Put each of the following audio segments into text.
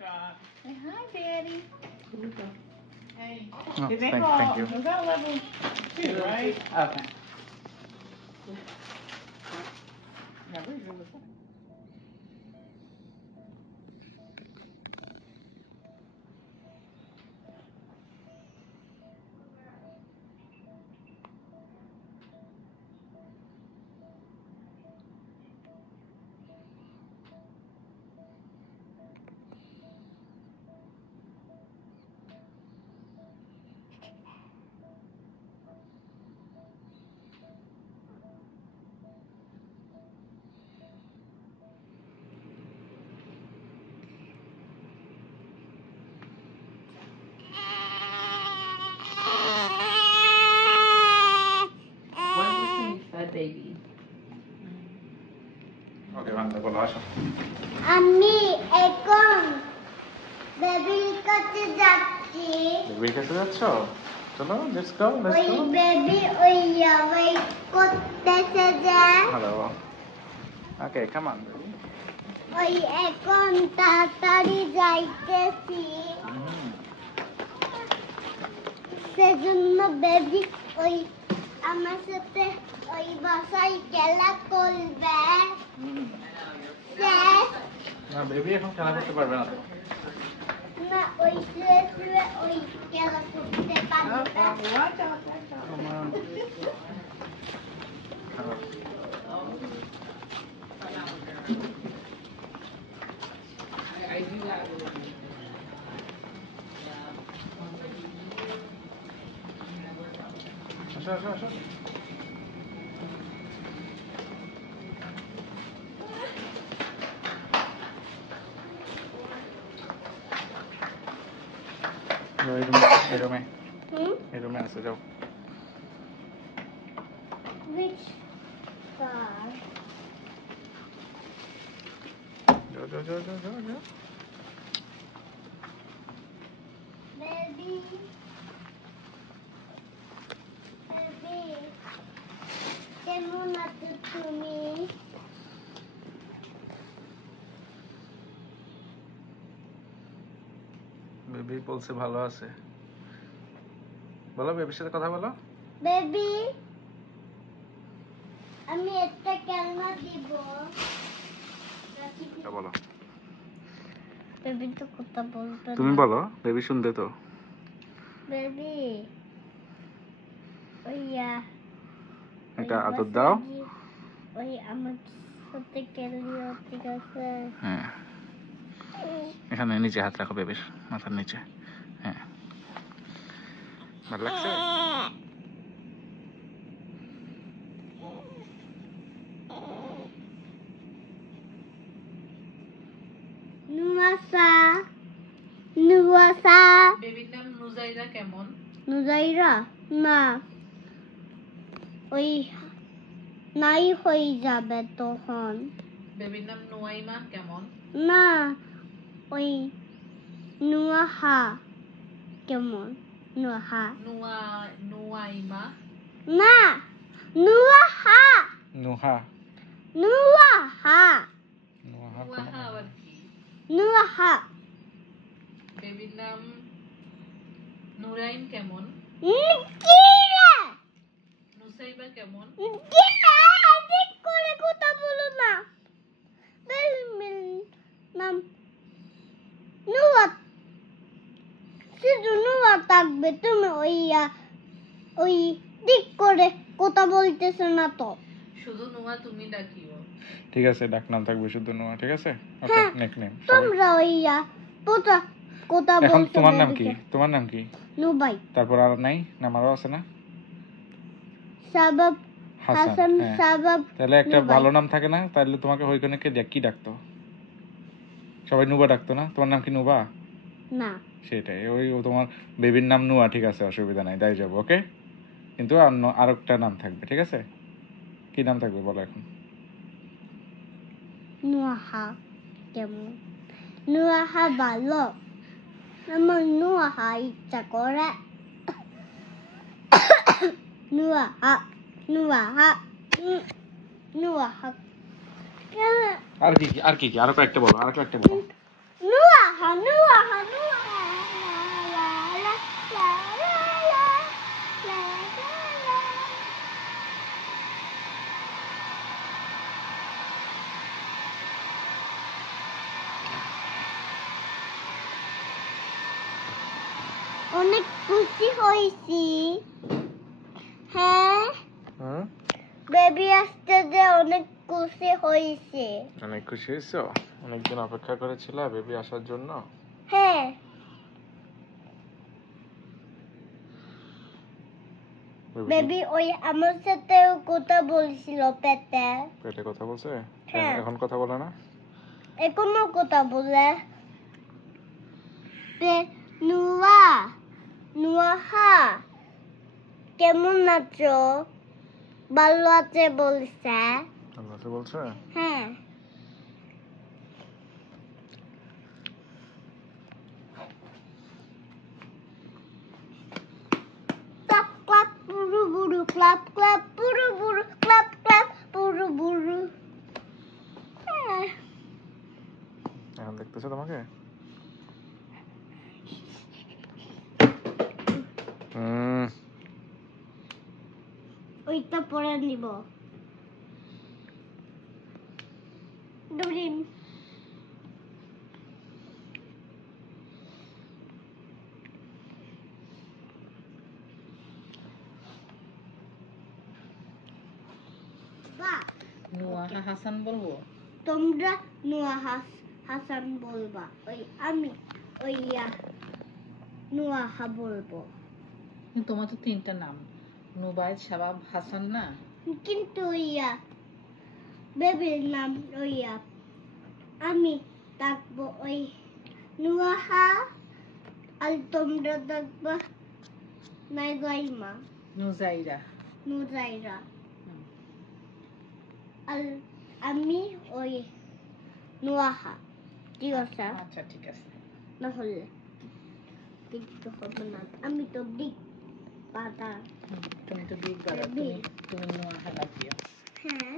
shot. Say hi, Daddy. Hey. Oh, Did they thank call? you. Was that level 2, right? Okay. Yeah, we're good with that. When was when you fed baby? ওকে বান্দা বলো আসো আমি এখন বেবির কাছে যাচ্ছি বেবির কাছে যাচ্ছ চলো লেটস গো ওই বেবি ওই করতেছে যে hello okay come on baby ওই এখন তাড়াতাড়ি যাইতেছি সেজন্য বেবি ওই আমার সাথে ওই বাসায় খেলা করবে না বেবি এখন খেলা করতে পারবে না তো না ওই শুয়ে ওই খেলা করতে পারবে Watch out, watch out. Come on. I do that. আসো আসো আসো এই রুমে এই রুমে আছে যাও Which car? যাও যাও যাও যাও যাও যাও Baby. Baby. কেমন আছো তুমি? বেবি বলছে ভালো আছে বলো বেবির সাথে কথা বলো বেবি আমি একটা খেলনা দিব বলো বেবি তো কথা বলতে তুমি বলো বেবি শুনতে তো বেবি ওইয়া একটা আদর দাও ওই আমার সাথে খেলিও ঠিক আছে হ্যাঁ এখানে নিচে হাত রাখো বেবির মাথার নিচে হ্যাঁ ভালো লাগছে নুয়াসা বেবির নাম নুজাইরা কেমন? নুজাইরা না ওই নাই হয়ে যাবে তখন বেবির নাম নুয়াইমা কেমন? না ওই নুয়াহা কেমন নুয়াহা নুয়াইমা না নুয়াহা নুহা নুয়াহা নুহা নুয়াহা আবার কি? নুয়াহা বেবির নাম নুরাইন কেমন? কিরা নুসাইবা কেমন? কিরা ঠিক করে কথা বলো না বেবির নাম নুয়া শুধু নুয়া থাকবে তুমি ওই ঠিক করে কথা বলতেছো না তো শুধু নুয়া তুমি ডাকিও। ঠিক আছে ডাক নাম থাকবে শুধু নুহা ঠিক আছে ওকে নিকনেম তোমরা পোতা কথা বলছো এখন তোমার নাম কি তোমার নাম কি নুবাই তারপর আর নাই নাম আরো আছে না সাবাব হাসান হাসান হ্যাঁ। সাবাব তাহলে একটা নুবাই। ভালো নাম থাকে না তাহলে তোমাকে ওইখানে কে কি ডাকতো সবাই নুবা ডাকতো না তোমার নাম কি নুবা না সেটাই ওই ও তোমার বেবির নাম নুয়া ঠিক আছে অসুবিধা নাই দাই যাবো ওকে কিন্তু আর একটা নাম থাকবে ঠিক আছে কি নাম থাকবে বলো এখন নুয়াহা কেমন নুয়াহা ভালো আমার নুয়াহা ইচ্ছা করে নুয়াহা নুয়াহা নুয়াহা আর কি আরো কয়েকটা বলো আর কয়েকটা বলো Nuaha, Nuaha, Nuaha. La, la, la, la, la, la, la, la. অনেক খুশি হয়েছি। হ্যাঁ, হুম, বেবি আসতে যে অনেক খুশি হয়েছে। অনেক খুশি হয়েছো? অনেকদিন অপেক্ষা করেছিলা বেবি আসার জন্য? হ্যাঁ, বেবি ওই আমার সাথেও কথা বলছিল পেটে। পেটে কথা বলছে? হ্যাঁ। এখন কথা বলে না? এখনো কথা বলে। নুয়া, নুয়াহা, কেমন আছো? ভালো আছে বলছে। ভালো আছে বলছে? হ্যাঁ। ক্লাপ ক্লাপ পুরু বুরু, ক্লাপ ক্লাপ পুরু বুরু, ক্লাপ ক্লাপ পুরু বুরু। হ্যাঁ। এখন দেখতেছে তোমাকে? ওইটা পরে নিব। ডরিন। নুয়াহা হাসান বলবো? তোমরা নুয়া হাসান বলবা। ওই আমি ওই নুয়াহা বলবো। কিন্তু তোমার তো 3টা নাম, নুবাইদ, শাবাব, হাসান না? কিন্তু বেবির নাম আমি থাকবো ওই নুয়াহা, আর তোমরা থাকবা নাইগাইমা, নুজাইরা। নুজাইরা, আর আমি ওই নুয়াহা। ঠিক আছে? আচ্ছা ঠিক আছে। না হলে ঠিক তো হবে না। আমি তো বিগ পাতা। তুমি তো বিগ ব্রাদার, তুমি নুয়াহা লাগিও। হ্যাঁ,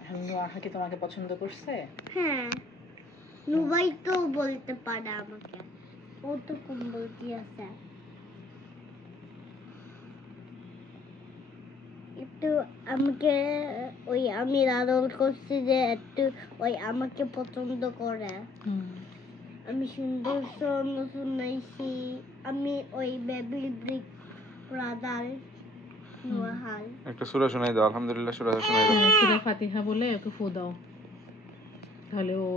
এখন নুয়াহা কি তোমাকে পছন্দ করছে? হ্যাঁ, নুবাই তো বলতে পারে আমাকে। ও তো কম বলতে আছে। একটু আমাকে ওই আমি আদর করছি যে একটু ওই আমাকে পছন্দ করে। আমি সুন্দর শুনাইছি। আমি ওই বেবি ব্রিক ব্রাদার নুয়াহাল। একটা সূরা শোনাই দাও, আলহামদুলিল্লাহ সূরা শোনাই দাও। সূরা ফাতিহা বলে ওকে ফু দাও, তাহলে ও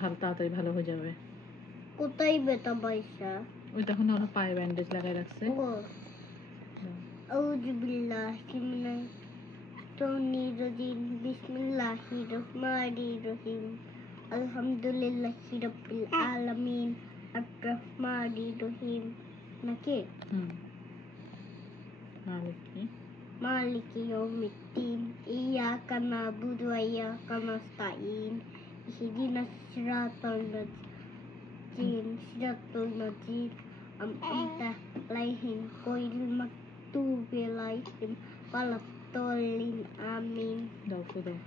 ভালো তাড়াতাড়ি ভালো হয়ে যাবে। কোথায় ব্যথা পাইছা? ওই তখন ওরা পায়ে ব্যান্ডেজ লাগাই রাখছে। ও আউযু বিল্লাহি মিনাশ শাইতানির রাজিম। বিসমিল্লাহির রহমানির রহিম। আলহামদুলিল্লাহি রাব্বিল আলামিন আর রহমানির রহিম। নাকি মালিকি ইয়াউমিদ্দিন ইয়াকা না'বুদু ওয়া ইয়াকা নাস্তাঈন ইহদিনাস সিরাতাল মুস্তাকিম সিরাতাল লাযিনা আন'আমতা আলাইহিম গায়রিল মাগদুবি আলাইহিম ওয়ালাদ-দাল্লিন আমিন। দাও ফু দাও।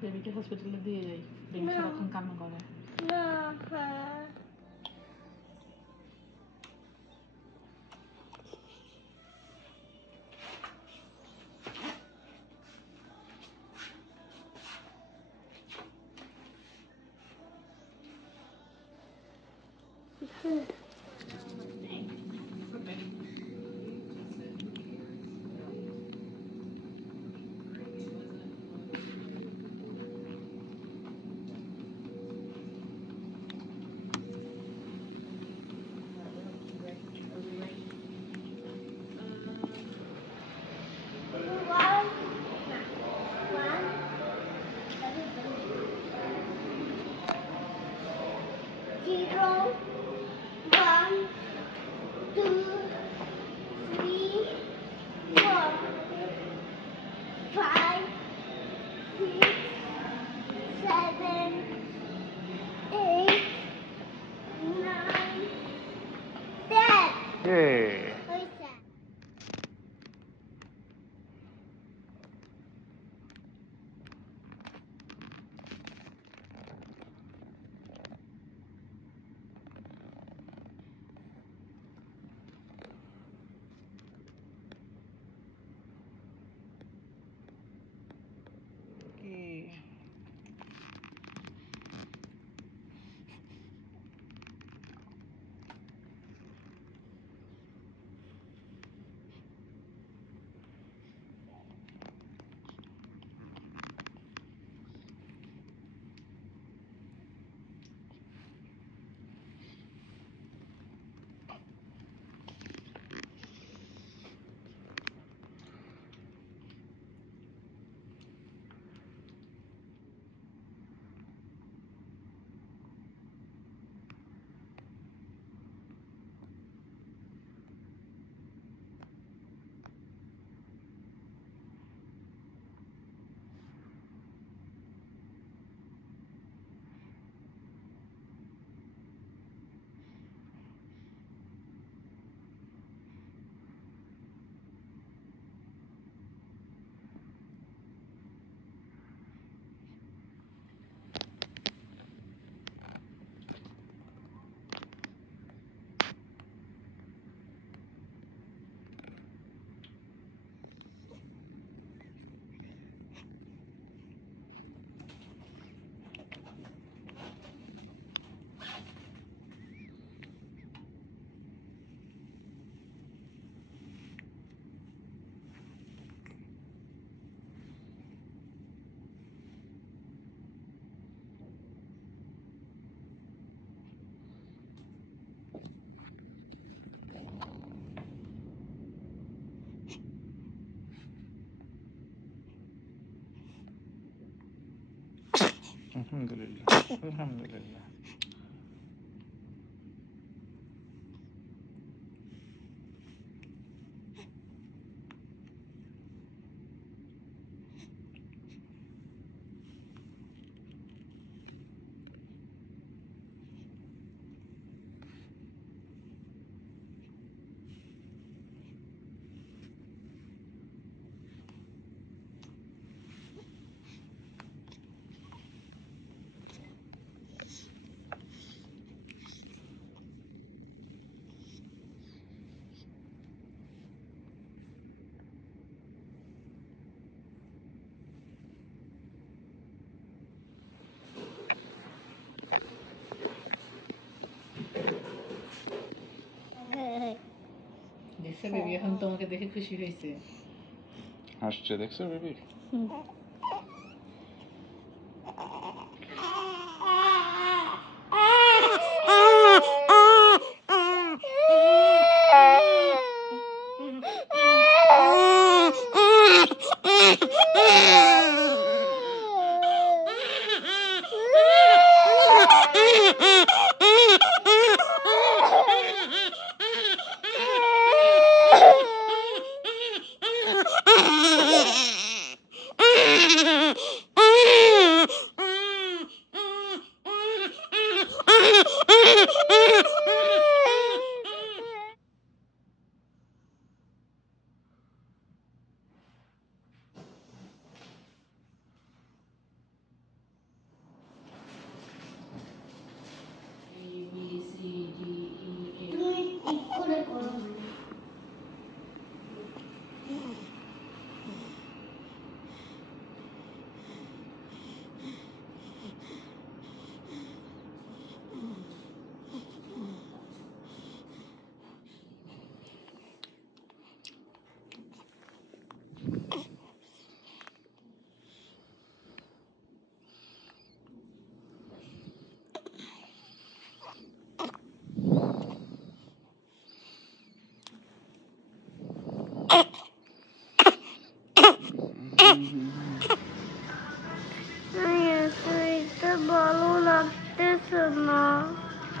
বেবিকে হসপিটালে দিয়ে যাই, বেবি সারাক্ষণ কান্না করে। না হ্যাঁ zero, 1, 2, 3, 4, 5, 6, 7, 8, 9, 10. Yay! হয়েছে। Alhamdulillah. Alhamdulillah. দেখছো বেবি এখন তোমাকে দেখে খুশি হয়েছে। হাসছে দেখছো বেবি?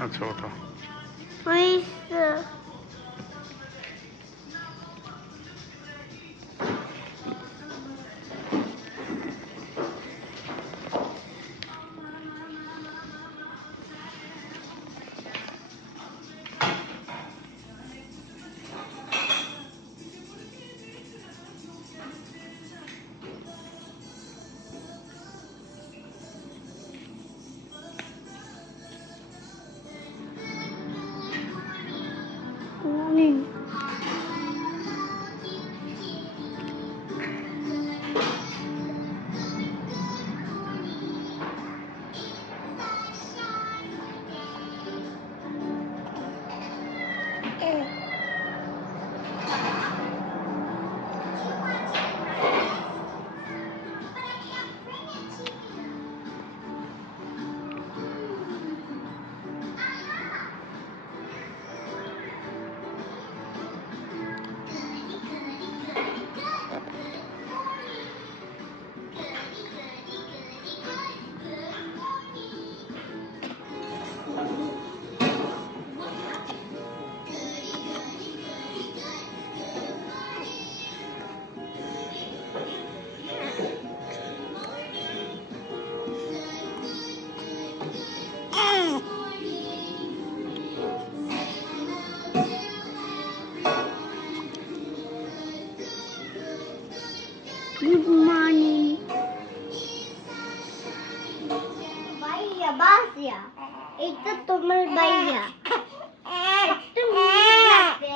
আচ্ছা ওঠো। হয়েছে। Good morning. ভাইয়া বাসিয়া এটা তোমার ভাইয়া একটু মিষ্টি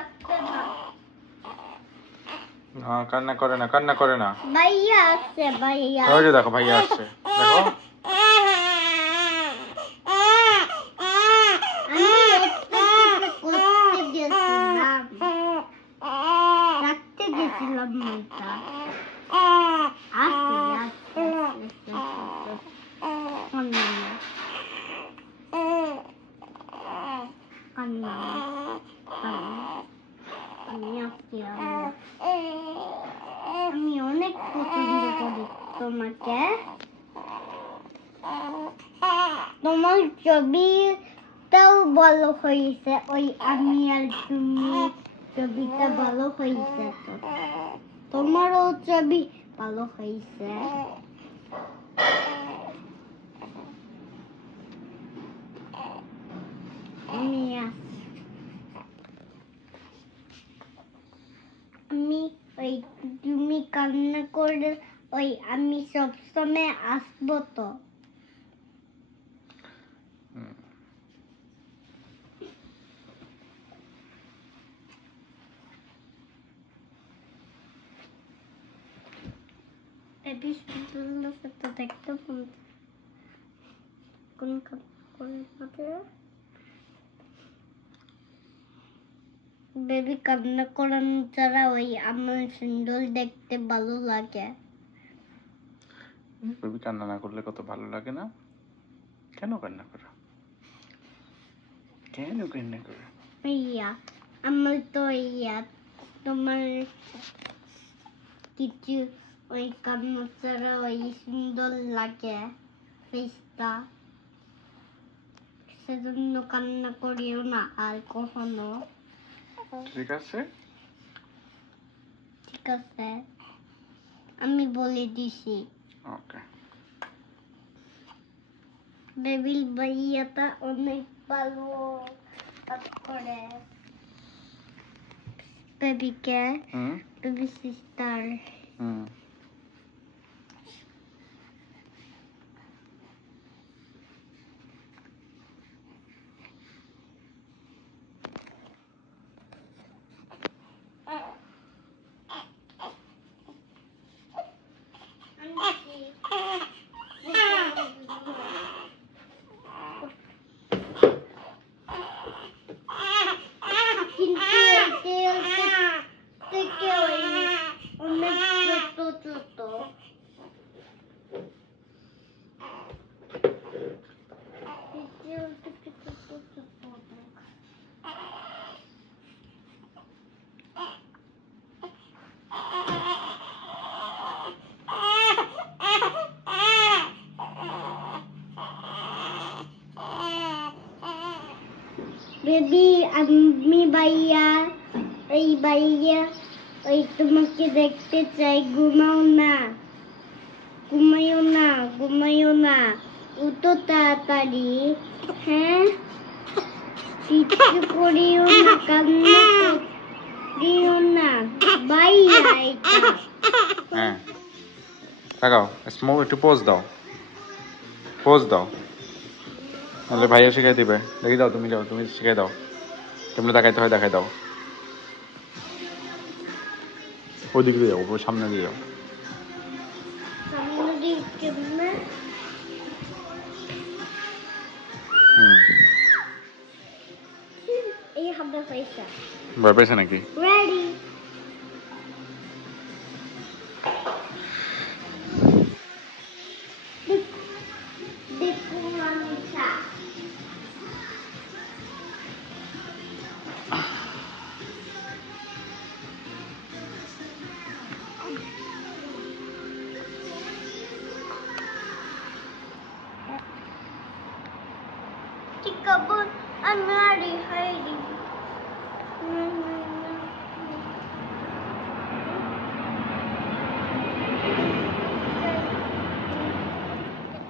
আছে কান্না করে না, কান্না করে না। ভাইয়া আছে ভাইয়া ওই যে দেখো ভাইয়া আসছে, দেখো। রাখতে গেছিলাম মনটা আমি অনেক পছন্দ করি তোমাকে তোমার ছবিটাও ভালো হয়েছে ওই আমি আর তুমি ছবিটা ভালো হয়েছে তো তোমারও ছবি ভালো হয়েছে আমি ওই তুমি কান্না করে ওই আমি সবসময় আসবো তো বেবি সুন্দর তো দেখতে কোন বেবি কান্না করানো ছাড়া ওই আমার সুন্দর দেখতে ভালো লাগে বেবি কান্না না করলে কত ভালো লাগে না? কেন কান্না করো? কেন কান্না করো? ইয়া আমার তো ইয়া তোমার কিছু ওই কান্না ছাড়া ওই সুন্দর লাগে ফেসটা সেজন্য কান্না করিও না আর কখনো ঠিক আছে ঠিক আছে আমি বলে দিছি ওকে বেবিল ভাইয়াটা অনেক ভালো কাজ করে বেবিকে বেবি সিস্টার ভাইয়া ওই ভাইয়া ওই তোমাকে দেখতে চাই ঘুমাও না ঘুমাইও না ঘুমাইও না উঠো তাড়াতাড়ি হ্যাঁ কিছু করিও না কান্না করিও না ভাইয়া এটা হ্যাঁ তাকাও স্মোক একটু পোজ দাও নাহলে ভাইয়া শিখাই দিবে দেখি দাও তুমি শিখাই দাও কেমনে দেখাইতে হয় দেখাই দাও ওদিক দিয়ে যাও সামনে দিয়ে যাও সামনে দিকে না এই হবে পয়সা ভয় পেয়েছে নাকি ready দেখো মামা Tikabun, I'm ready, Heidi.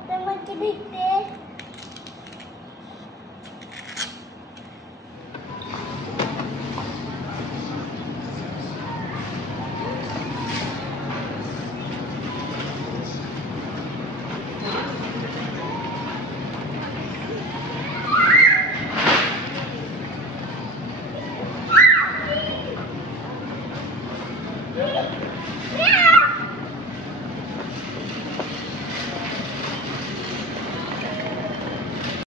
তোমাকে দেখতে